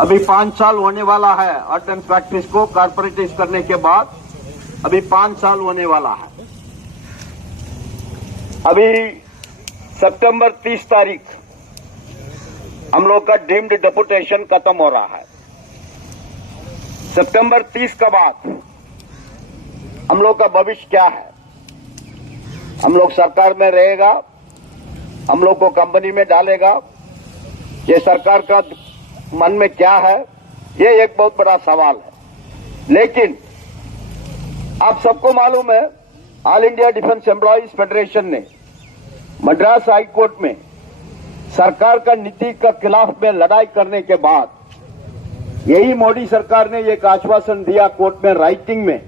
अभी 5 साल होने वाला है आर्ट एंड प्रैक्टिस को कॉर्पोरेटाइज करने के बाद, अभी 5 साल होने वाला है। अभी सितंबर 30 तारीख हम लोग का डीम्ड डेपुटेशन खत्म हो रहा है। सितंबर 30 के बाद हम लोग का भविष्य क्या है? हम लोग सरकार में रहेगा, हम लोग को कंपनी में डालेगा, ये सरकार का मन में क्या है, ये एक बहुत बड़ा सवाल है। लेकिन आप सबको मालूम है, all India defence employees federation ने मद्रास हाई कोर्ट में सरकार का नीति के खिलाफ में लड़ाई करने के बाद यही मोदी सरकार ने एक आश्वासन दिया कोर्ट में राइटिंग में,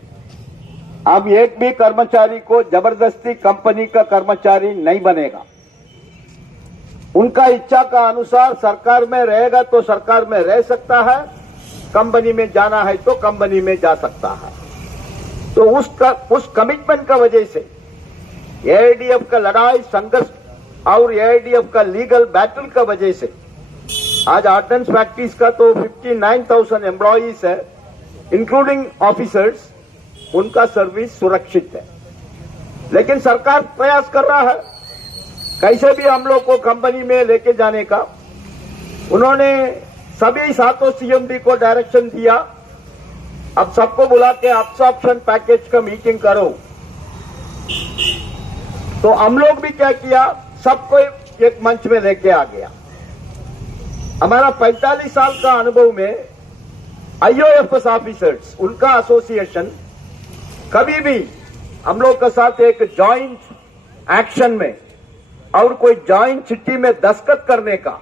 अब एक भी कर्मचारी को जबरदस्ती कंपनी का कर्मचारी नहीं बनेगा। उनका इच्छा का अनुसार सरकार में रहेगा तो सरकार में रह सकता है, कंपनी में जाना है तो कंपनी में जा सकता है। तो उस कमिटमेंट का वजह से एआईडीएफ का लड़ाई संघर्ष और एआईडीएफ का लीगल बैटल का वजह से आज ऑर्डिनेंस फैक्ट्रीज का तो 59,000 एम्प्लॉइज है, इंक्लूडिंग ऑफिसर्स, उनका सर्विस सुरक्षित है। लेकिन सरकार प्रयास कर रहा है कैसे भी हम लोग को कंपनी में लेके जाने का। उन्होंने सभी 7 सीएमडी को डायरेक्शन दिया, अब सबको बुला के अब्सॉर्प्शन पैकेज का मीटिंग करो। तो हम लोग भी क्या किया, सबको एक मंच में लेके आ गया। हमारा 45 साल का अनुभव में आईओएफएस ऑफिसर्स, उनका एसोसिएशन कभी भी हम लोग के साथ एक जॉइंट एक्शन में और कोई जॉइंट चिट्ठी में दस्तखत करने का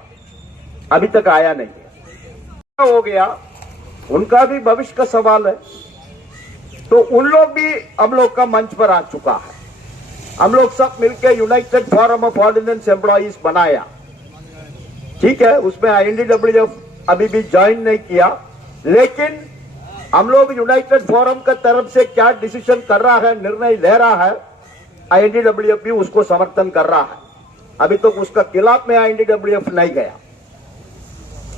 अभी तक आया नहीं है। हो गया, उनका भी भविष्य का सवाल है। तो उन लोग भी हम लोग का मंच पर आ चुका है। हम लोग सब मिलकर United Forum of Ordnance Employees बनाया, ठीक है। उसमें आईएनडीडब्ल्यूएफ अभी भी ज्वाइन नहीं किया, लेकिन हम लोग यूनाइटेड फोरम का तरफ से क्या डिसीजन कर रहा है, निर्णय ले रहा है, आईएनडीडब्ल्यूएफ भी उसको समर्थन कर रहा है। अभी तक तो उसका खिलाफ में आईएनडीडब्ल्यूएफ नहीं गया।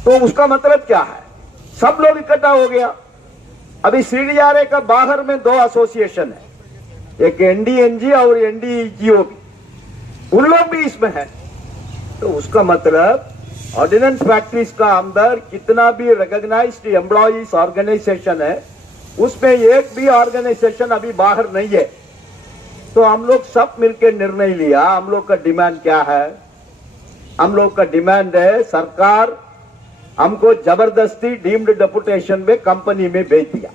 तो उसका मतलब क्या है, सब लोग इकट्ठा हो गया। अभी सीडीआरए का बाहर में 2 एसोसिएशन है, एक एनडीएनजी और एनडीजीओबी, उन लोग भी इसमें है। तो उसका मतलब ऑर्डिनेंस फैक्ट्रीज का अंदर कितना भी रिकॉग्नाइज्ड एम्प्लॉइज ऑर्गेनाइजेशन है, उसमें एक भी ऑर्गेनाइजेशन अभी बाहर नहीं है। तो हम लोग सब मिलकर निर्णय लिया। हम लोग का डिमांड क्या है? हम लोग का डिमांड है सरकार हमको जबरदस्ती डीम्ड डेपुटेशन में कंपनी में भेज दिया।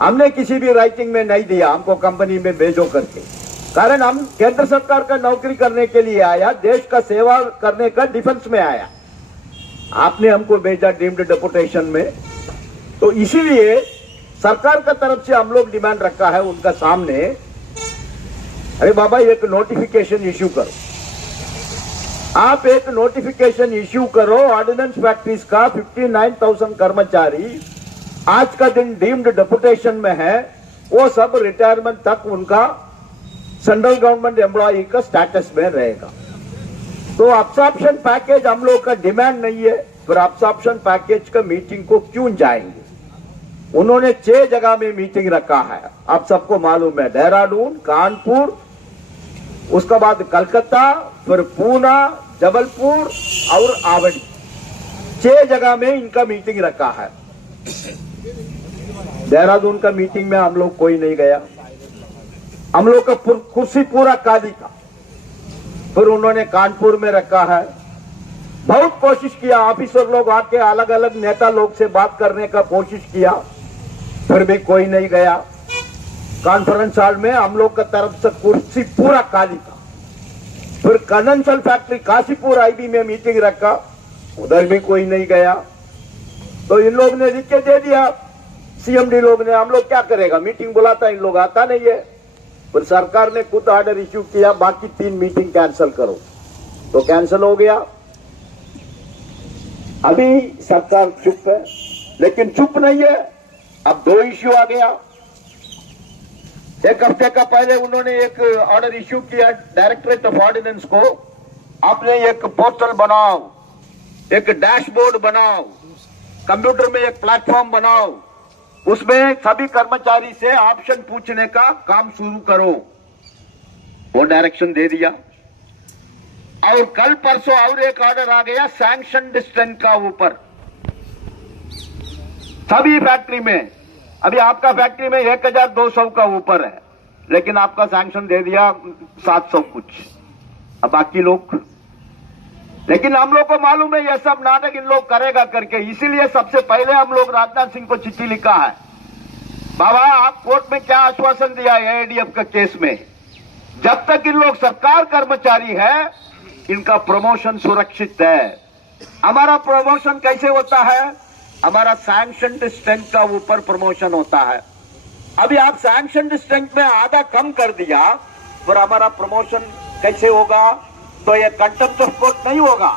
हमने किसी भी राइटिंग में नहीं दिया हमको कंपनी में भेजो करके, कारण हम केंद्र सरकार का नौकरी करने के लिए आया, देश का सेवा करने का डिफेंस में आया। आपने हमको भेजा डीम्ड डेपुटेशन में, तो इसीलिए सरकार का तरफ से हम लोग डिमांड रखा है उनका सामने, अरे बाबा एक नोटिफिकेशन इश्यू करो, आप एक नोटिफिकेशन इश्यू करो। ऑर्डिनेंस फैक्ट्रीज का 59,000 कर्मचारी आज का दिन डीम्ड डेपुटेशन में है, वो सब रिटायरमेंट तक उनका सेंट्रल गवर्नमेंट एम्प्लॉई का स्टेटस में रहेगा। तो अब्सॉर्प्शन पैकेज हम लोग का डिमांड नहीं है, फिर अब्सॉर्प्शन पैकेज का मीटिंग को क्यों जाएंगे? उन्होंने 6 जगह में मीटिंग रखा है, आप सबको मालूम है, देहरादून, कानपुर, उसके बाद कलकत्ता, फिर पूना, जबलपुर और आवड़ी, 6 जगह में इनका मीटिंग रखा है। देहरादून का मीटिंग में हम लोग कोई नहीं गया, हम लोग का कुर्सी पूरा खाली था। फिर उन्होंने कानपुर में रखा है, बहुत कोशिश किया, ऑफिसर लोग आके अलग अलग नेता लोग से बात करने का कोशिश किया, फिर भी कोई नहीं गया। कॉन्फ्रेंस हॉल में हम लोग का तरफ से कुर्सी पूरा खाली था। फिर कंडेंसर फैक्ट्री काशीपुर आईबी में मीटिंग रखा, उधर भी कोई नहीं गया। तो इन लोग ने लिख के दे दिया, सीएमडी लोग ने, हम लोग क्या करेगा, मीटिंग बुलाता इन लोग आता नहीं है। फिर सरकार ने खुद ऑर्डर इश्यू किया, बाकी 3 मीटिंग कैंसिल करो, तो कैंसिल हो गया। अभी सरकार चुप है, लेकिन चुप नहीं है, अब 2 इश्यू आ गया। एक हफ्ते का पहले उन्होंने एक ऑर्डर इश्यू किया डायरेक्टरेट ऑफ ऑर्डिनेंस को, आपने एक पोर्टल बनाओ, एक डैशबोर्ड बनाओ, कंप्यूटर में एक प्लेटफॉर्म बनाओ, उसमें सभी कर्मचारी से ऑप्शन पूछने का काम शुरू करो। वो डायरेक्शन दे दिया। और कल परसों और एक ऑर्डर आ गया सैंक्शन डिस्टेंस का ऊपर सभी फैक्ट्री में। अभी आपका फैक्ट्री में 1200 का ऊपर है, लेकिन आपका सैंक्शन दे दिया 700 कुछ। अब बाकी लोग, लेकिन हम लोग को मालूम है यह सब नाटक इन लोग करेगा करके, इसीलिए सबसे पहले हम लोग राजनाथ सिंह को चिट्ठी लिखा है। बाबा, आप कोर्ट में क्या आश्वासन दिया एआईडीएफ का केस में? जब तक इन लोग सरकार कर्मचारी है, इनका प्रमोशन सुरक्षित है। हमारा प्रमोशन कैसे होता है? हमारा सैंक्शन डिस्टेंस का ऊपर प्रमोशन होता है। अभी आप सैंक्शन डिस्टेंस में आधा कम कर दिया, पर हमारा प्रमोशन कैसे होगा? तो ये कंटेम्प्ट ऑफ कोर्ट नहीं होगा।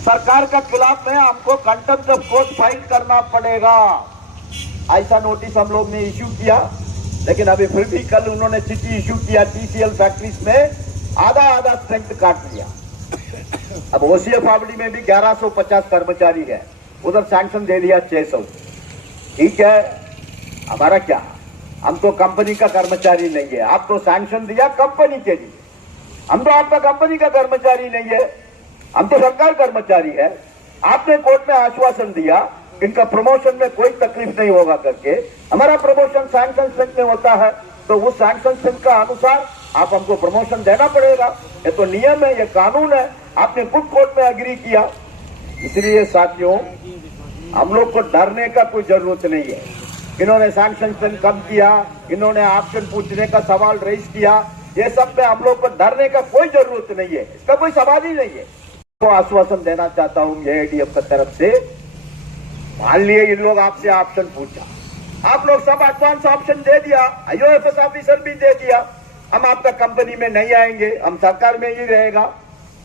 सरकार का खिलाफ में हमको कंटेम्प्ट ऑफ कोर्ट फाइल करना पड़ेगा। ऐसा नोटिस हम लोग ने इश्यू किया, लेकिन अभी फिर भी कल उन्होंने चिट्ठी इश्यू किया टीसीएल फैक्ट्रीज में आधा स्ट्रेंथ काट दिया। अब ओसीएफआरडी में भी 1150 कर्मचारी है, उधर सैंक्शन दे दिया 600। ठीक है, हमारा क्या, हम तो कंपनी का कर्मचारी नहीं है। आप तो सैंक्शन दिया कंपनी के लिए, हम तो आपका कंपनी का कर्मचारी नहीं है, हम तो सरकार कर्मचारी है। आपने कोर्ट में आश्वासन दिया इनका प्रमोशन में कोई तकलीफ नहीं होगा करके। हमारा प्रमोशन सैंक्शन स्ट्रेंथ में होता है, तो उस सैंक्शन स्ट्रेंथ का अनुसार आप हमको प्रमोशन देना पड़ेगा। ये तो नियम है, ये कानून है, आपने खुद कोर्ट में एग्री किया। इसलिए साथियों, हम लोग को डरने का कोई जरूरत नहीं है। इन्होंने सैंक्शन स्ट्रेंथ कम किया, इन्होंने ऑप्शन पूछने का सवाल रेज किया, ये सब में हम लोग को डरने का कोई जरूरत नहीं है, इसका कोई सवाल ही नहीं है। तो आश्वासन देना चाहता हूं एआईडीएफ की तरफ से, मान लिए इन लोग आपसे ऑप्शन पूछा, आप लोग सब एडवांस ऑप्शन दे दिया, आईओएफएस ऑफिसर भी दे दिया, हम आपका कंपनी में नहीं आएंगे, हम सरकार में ही रहेगा,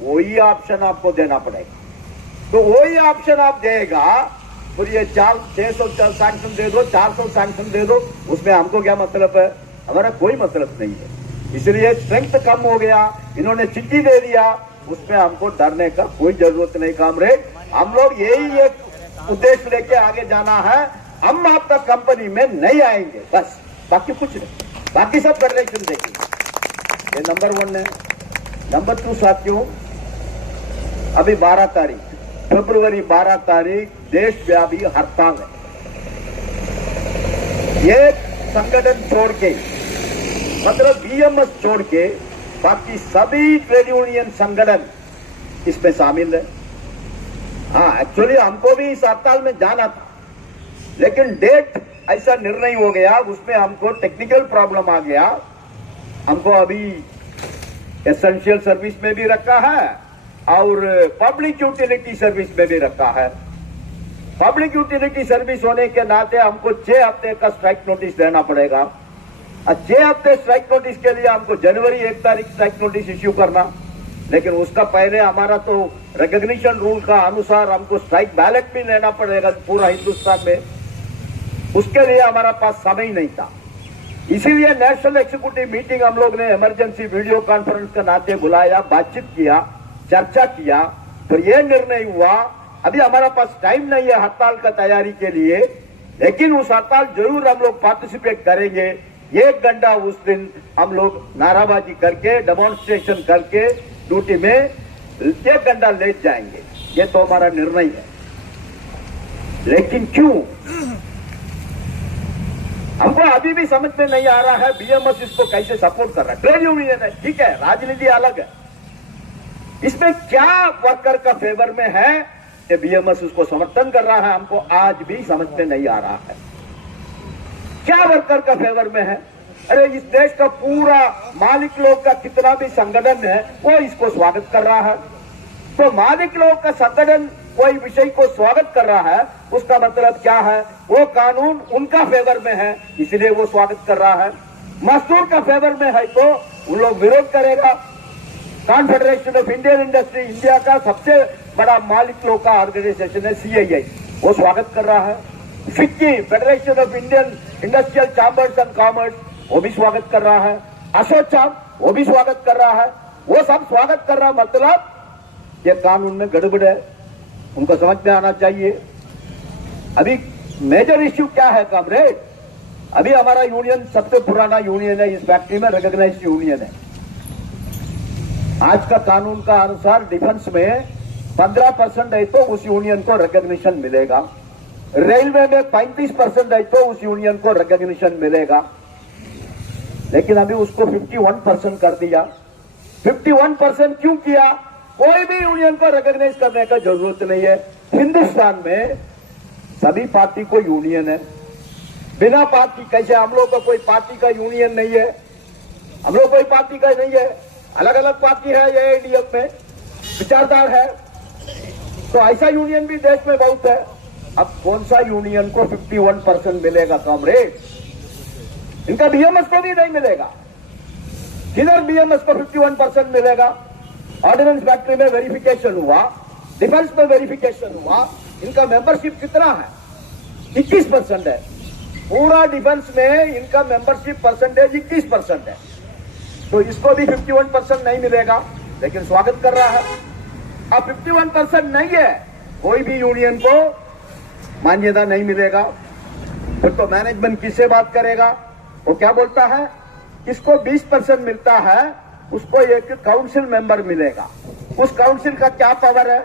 वही ऑप्शन आपको देना पड़ेगा। तो वही ऑप्शन आप देगा, फिर ये 600 सैंक्शन दे दो, 400 सैंक्शन दे दो, उसमें हमको क्या मतलब है? हमारा कोई मतलब नहीं है। इसलिए स्ट्रेंथ कम हो गया, इन्होंने चिट्ठी दे दिया, उसमें हमको डरने का कोई जरूरत नहीं कामरेड। हम लोग यही एक उद्देश्य लेके आगे जाना है, हम आपका कंपनी में नहीं आएंगे, बस, बाकी कुछ नहीं, बाकी सब फेडरेशन देखेंगे। ये नंबर 1 है। नंबर 2 साथियों, अभी 12 तारीख, फरवरी 12 तारीख देशव्यापी हड़ताल है। ये संगठन छोड़ के, मतलब बीएमएस छोड़ के बाकी सभी ट्रेड यूनियन संगठन इसमें शामिल है। हाँ, एक्चुअली हमको भी इस हड़ताल में जाना था, लेकिन डेट ऐसा निर्णय हो गया, उसमें हमको टेक्निकल प्रॉब्लम आ गया। हमको अभी एसेंशियल सर्विस में भी रखा है और पब्लिक यूटिलिटी सर्विस में भी रखा है। पब्लिक यूटिलिटी सर्विस होने के नाते हमको 6 हफ्ते का स्ट्राइक नोटिस देना पड़ेगा। 6 हफ्ते स्ट्राइक नोटिस के लिए हमको जनवरी 1 तारीख स्ट्राइक नोटिस इश्यू करना, लेकिन उसका पहले हमारा तो रिकॉग्निशन रूल का अनुसार हमको स्ट्राइक बैलेट भी लेना पड़ेगा पूरा हिंदुस्तान में, उसके लिए हमारा पास समय नहीं था। इसीलिए नेशनल एग्जीक्यूटिव मीटिंग हम लोग ने इमरजेंसी वीडियो कॉन्फ्रेंस के नाते बुलाया, बातचीत किया, चर्चा किया, तो यह निर्णय हुआ अभी हमारा पास टाइम नहीं है हड़ताल का तैयारी के लिए, लेकिन उस हड़ताल जरूर हम लोग पार्टिसिपेट करेंगे। 1 घंटा उस दिन हम लोग नाराबाजी करके, डेमोन्स्ट्रेशन करके ड्यूटी में 1 घंटा लेट जाएंगे, ये तो हमारा निर्णय है। लेकिन क्यों? हमको अभी भी समझ में नहीं आ रहा है बीएमएस इसको कैसे सपोर्ट कर रहा है। ट्रेड यूनियन है, ठीक है, राजनीति अलग है, इसमें क्या वर्कर का फेवर में है कि बीएमएस उसको समर्थन कर रहा है, हमको आज भी समझ में नहीं आ रहा है। क्या वर्कर का फेवर में है? अरे इस देश का पूरा मालिक लोग का कितना भी संगठन है वो इसको स्वागत कर रहा है। तो मालिक लोग का संगठन कोई विषय को स्वागत कर रहा है, उसका मतलब क्या है? वो कानून उनका फेवर में है, इसलिए वो स्वागत कर रहा है। मजदूर का फेवर में है तो उन लोग विरोध करेगा। Confederation of Indian industry, India का सबसे बड़ा मालिक लोग का ऑर्गेनाइजेशन है सीआईआई, वो स्वागत कर रहा है। FICCI, federation of Indian industrial chambers and commerce, वो भी स्वागत कर रहा है। एसोचैम, वो भी स्वागत कर रहा है। वो सब स्वागत कर रहा, मतलब ये कानून में गड़बड़ है, उनको समझ में आना चाहिए। अभी मेजर इश्यू क्या है कॉमरेड? अभी हमारा यूनियन सबसे पुराना यूनियन है, इस फैक्ट्री में रिकॉग्नाइज्ड यूनियन है। आज का कानून का अनुसार डिफेंस में 15% है तो उस यूनियन को रिकॉग्निशन मिलेगा, रेलवे में 35% है तो उस यूनियन को रिकॉग्निशन मिलेगा। लेकिन अभी उसको 51% कर दिया। 51% क्यों किया? कोई भी यूनियन को रिकॉग्नाइज करने का जरूरत नहीं है। हिंदुस्तान में सभी पार्टी को यूनियन है। बिना पार्टी कैसे? हम लोग का कोई पार्टी का यूनियन नहीं है, हम लोग कोई पार्टी का नहीं है, अलग अलग पार्टी है। ये एडीएफ में विचारधार है, तो ऐसा यूनियन भी देश में बहुत है। अब कौन सा यूनियन को 51% मिलेगा कॉमरेड? इनका बीएमएस को भी नहीं मिलेगा। किधर बीएमएस को 51% मिलेगा? ऑर्डिनेंस फैक्ट्री में वेरिफिकेशन हुआ, डिफेंस में वेरिफिकेशन हुआ, इनका मेंबरशिप कितना है? 21% है। पूरा डिफेंस में इनका मेंबरशिप परसेंटेज 21% है, तो इसको भी 51% नहीं मिलेगा, लेकिन स्वागत कर रहा है। अब 51% नहीं है, कोई भी यूनियन को मान्यता नहीं मिलेगा। फिर तो मैनेजमेंट किससे बात करेगा? वो क्या बोलता है, किसको 20% मिलता है उसको एक काउंसिल मेंबर मिलेगा। उस काउंसिल का क्या पावर है?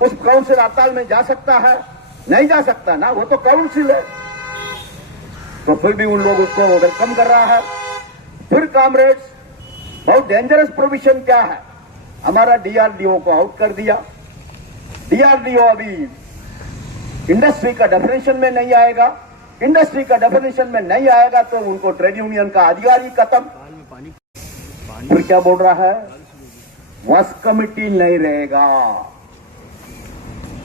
उस काउंसिल हड़ताल में जा सकता है? नहीं जा सकता ना, वो तो काउंसिल है। तो फिर भी उन लोग उसको वेलकम कर रहा है। फिर कॉमरेड्स, बहुत डेंजरस प्रोविजन क्या है? हमारा डीआरडीओ को आउट कर दिया। डीआरडीओ अभी इंडस्ट्री का डेफिनेशन में नहीं आएगा। इंडस्ट्री का डेफिनेशन में नहीं आएगा तो उनको ट्रेड यूनियन का अधिकार ही खत्म। फिर क्या बोल रहा है? वर्क्स कमिटी नहीं रहेगा।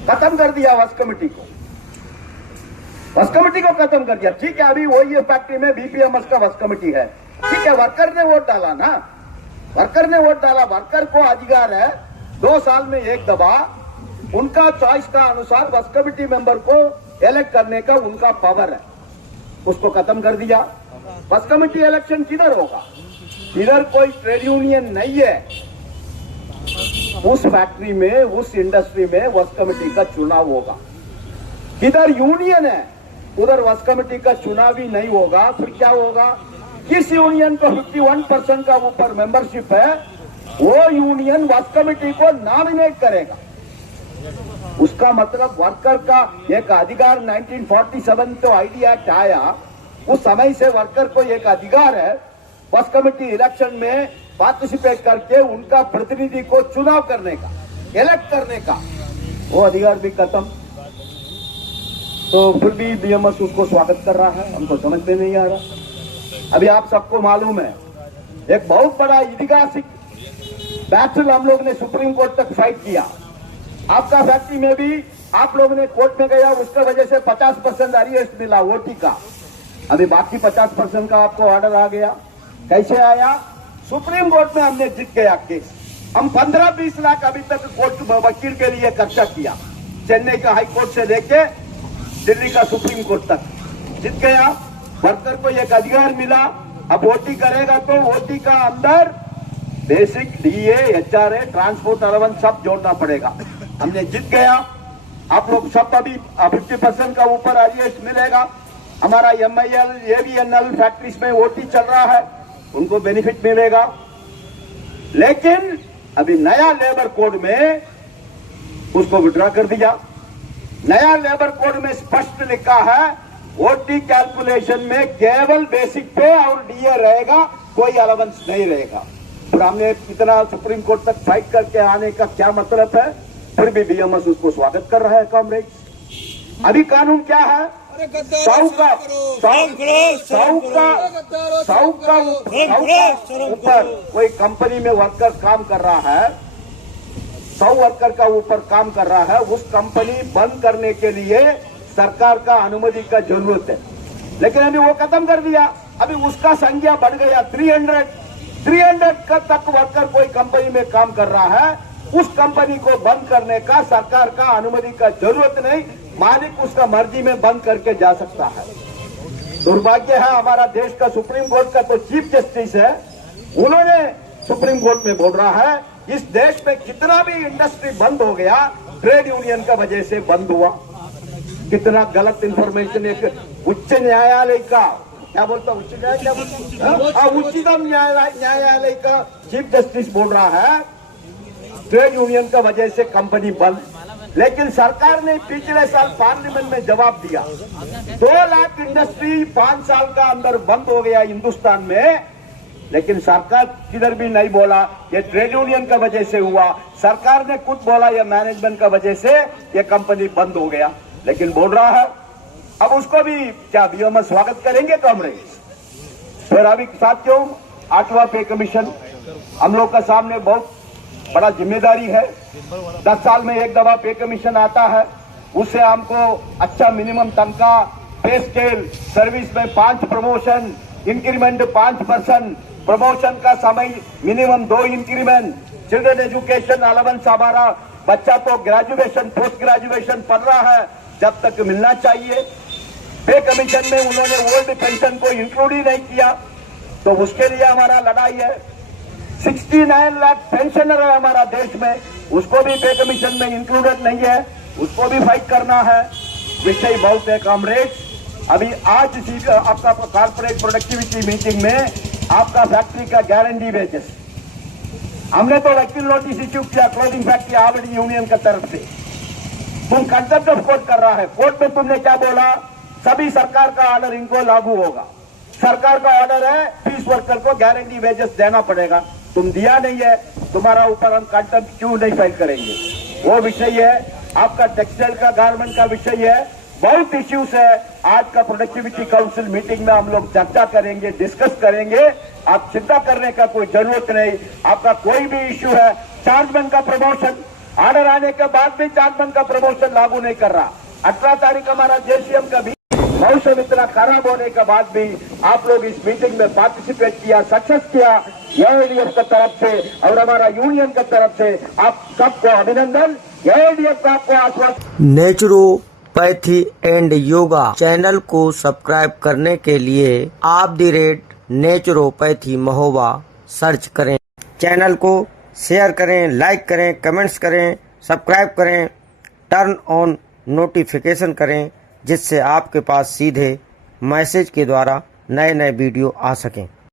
खत्म कर दिया वर्क्स कमिटी को, वर्क्स कमिटी को खत्म कर दिया। ठीक है, अभी वही फैक्ट्री में बीपीएमएस का वर्क्स कमिटी है। ठीक है, वर्कर ने वोट डाला ना, वर्कर ने वोट डाला, वर्कर को अधिकार है 2 साल में एक दफा उनका चॉइस का अनुसार वर्क्स कमिटी मेंबर को इलेक्ट करने का उनका पावर है, उसको खत्म कर दिया। वर्क्स कमिटी इलेक्शन किधर होगा? इधर कोई ट्रेड यूनियन नहीं है। उस फैक्ट्री में, उस इंडस्ट्री में वर्क्स कमिटी का चुनाव होगा। इधर यूनियन है, उधर वर्क्स कमिटी का चुनाव ही नहीं होगा। फिर क्या होगा? किस यूनियन को 51% का ऊपर मेंबरशिप है, वो यूनियन वर्क्स कमिटी को नॉमिनेट करेगा। उसका मतलब वर्कर का एक अधिकार 1947 तो आईडी एक्ट आया, उस समय से वर्कर को एक अधिकार है वर्क्स कमिटी इलेक्शन में पार्टिसिपेट करके उनका प्रतिनिधि को चुनाव करने का, इलेक्ट करने का। वो अधिकार भी खत्म। तो फिर भी बीएमएस उसको स्वागत कर रहा है, हमको समझ में नहीं आ रहा। अभी आप सबको मालूम है, एक बहुत बड़ा ऐतिहासिक बैटल हम लोग ने सुप्रीम कोर्ट तक फाइट किया। आपका फैक्ट्री में भी आप लोगों ने कोर्ट में गया, उसका वजह से 50% अरेस्ट मिला वोटी का। अभी बाकी 50% का आपको ऑर्डर आ गया। कैसे आया? सुप्रीम कोर्ट में हमने जीत गया केस। हम 15-20 लाख अभी तक कोर्ट वकील के लिए खर्चा किया, चेन्नई का हाई कोर्ट से लेके दिल्ली का सुप्रीम कोर्ट तक जीत गया। वर्कर को एक अधिकार मिला। अब वोटी करेगा तो वोटी का अंदर basic DA, HRA, transport allowance सब जोड़ना पड़ेगा। हमने जीत गया। आप लोग सब अभी 50% का ऊपर अरेस्ट मिलेगा। हमारा एमआईएल, एवीएनएल फैक्ट्रीज में वोटी चल रहा है, उनको बेनिफिट मिलेगा। लेकिन अभी नया लेबर कोड में उसको विड्रॉ कर दिया। नया लेबर कोड में स्पष्ट लिखा है वोटी कैलकुलेशन में केवल बेसिक पे और डीए रहेगा, कोई अलाउंस नहीं रहेगा। फिर हमने इतना सुप्रीम कोर्ट तक फाइट करके आने का क्या मतलब है? फिर भी बीएमएस उसको स्वागत कर रहा है कॉमरेड। अभी कानून क्या है? साहू का ऊपर कोई कंपनी में वर्कर काम कर रहा है, 100 वर्कर का ऊपर काम कर रहा है, उस कंपनी बंद करने के लिए सरकार का अनुमति का जरूरत है। लेकिन अभी वो खत्म कर दिया। अभी उसका संख्या बढ़ गया 300 का तक वर्कर कोई कंपनी में काम कर रहा है, उस कंपनी को बंद करने का सरकार का अनुमति का जरूरत नहीं, मालिक उसका मर्जी में बंद करके जा सकता है। दुर्भाग्य है हमारा देश का सुप्रीम कोर्ट का तो चीफ जस्टिस है, उन्होंने सुप्रीम कोर्ट में बोल रहा है इस देश में कितना भी इंडस्ट्री बंद हो गया ट्रेड यूनियन का वजह से बंद हुआ। कितना गलत इंफॉर्मेशन एक उच्च न्यायालय का क्या बोलता उच्च न्यायालय क्या बोलता उच्चतम न्यायालय का चीफ जस्टिस बोल रहा है ट्रेड यूनियन का वजह से कंपनी बंद। लेकिन सरकार ने पिछले साल पार्लियामेंट में जवाब दिया 2 लाख इंडस्ट्री 5 साल का अंदर बंद हो गया हिंदुस्तान में। लेकिन सरकार किधर भी नहीं बोला ये ट्रेड यूनियन का वजह से हुआ। सरकार ने खुद बोला ये मैनेजमेंट का वजह से ये कंपनी बंद हो गया। लेकिन बोल रहा है अब उसको भी क्या हम स्वागत करेंगे कांग्रेस। फिर अभी साथियों 8वां पे कमीशन हम लोग का सामने बहुत बड़ा जिम्मेदारी है। 10 साल में एक दफा पे कमीशन आता है, उससे हमको अच्छा मिनिमम तनख्वाह, पे स्केल, सर्विस में 5 प्रमोशन, इंक्रीमेंट 5%, प्रमोशन का समय minimum 2 increment, children education allowance हमारा बच्चा तो ग्रेजुएशन पोस्ट ग्रेजुएशन पढ़ रहा है जब तक मिलना चाहिए। पे कमीशन में उन्होंने ओल्ड पेंशन को इंक्लूड ही नहीं किया, तो उसके लिए हमारा लड़ाई है। 69 लाख पेंशनर है हमारा देश में, उसको भी पे कमीशन में इंक्लूडेड नहीं है, उसको भी फाइट करना है। विषय बहुत है कॉमरेड्स। अभी आज इसी आपका कॉर्पोरेट प्रोडक्टिविटी मीटिंग में आपका फैक्ट्री का गारंटी वेजेस हमने तो वकील नोटिस इश्यू किया क्लोथिंग फैक्ट्री आवड़ी यूनियन की तरफ से। तुम कंसेप्ट ऑफ कोर्ट कर रहा है, कोर्ट में तुमने क्या बोला सभी सरकार का ऑर्डर इनको लागू होगा। सरकार का ऑर्डर है पीस वर्कर को गारंटी वेजेस देना पड़ेगा, तुम दिया नहीं है, तुम्हारा ऊपर हम कंटेम्प्ट क्यों नहीं फाइल करेंगे। वो विषय है। आपका टेक्सटाइल का गारमेंट का विषय है, बहुत इश्यूज है। आज का प्रोडक्टिविटी काउंसिल मीटिंग में हम लोग चर्चा करेंगे, डिस्कस करेंगे। आप चिंता करने का कोई जरूरत नहीं। आपका कोई भी इश्यू है, चार्जमैन का प्रमोशन ऑर्डर आने के बाद भी चार्जमैन का प्रमोशन लागू नहीं कर रहा। 18 तारीख हमारा जेसीएम का भी मौसम इतना खराब होने के बाद भी आप लोग इस मीटिंग में पार्टिसिपेट किया, सक्सेस किया। एआईडीएफ की तरफ से और हमारा यूनियन की तरफ से आप सबको अभिनंदन। एआईडीएफ का आपको आश्वासन। नेचुरोपैथी एंड योगा चैनल को सब्सक्राइब करने के लिए @नेचुरोपैथी महोबा सर्च करें। चैनल को शेयर करें, लाइक करें, कमेंट्स करें, सब्सक्राइब करें, टर्न ऑन नोटिफिकेशन करें, जिससे आपके पास सीधे मैसेज के द्वारा नए नए वीडियो आ सकें।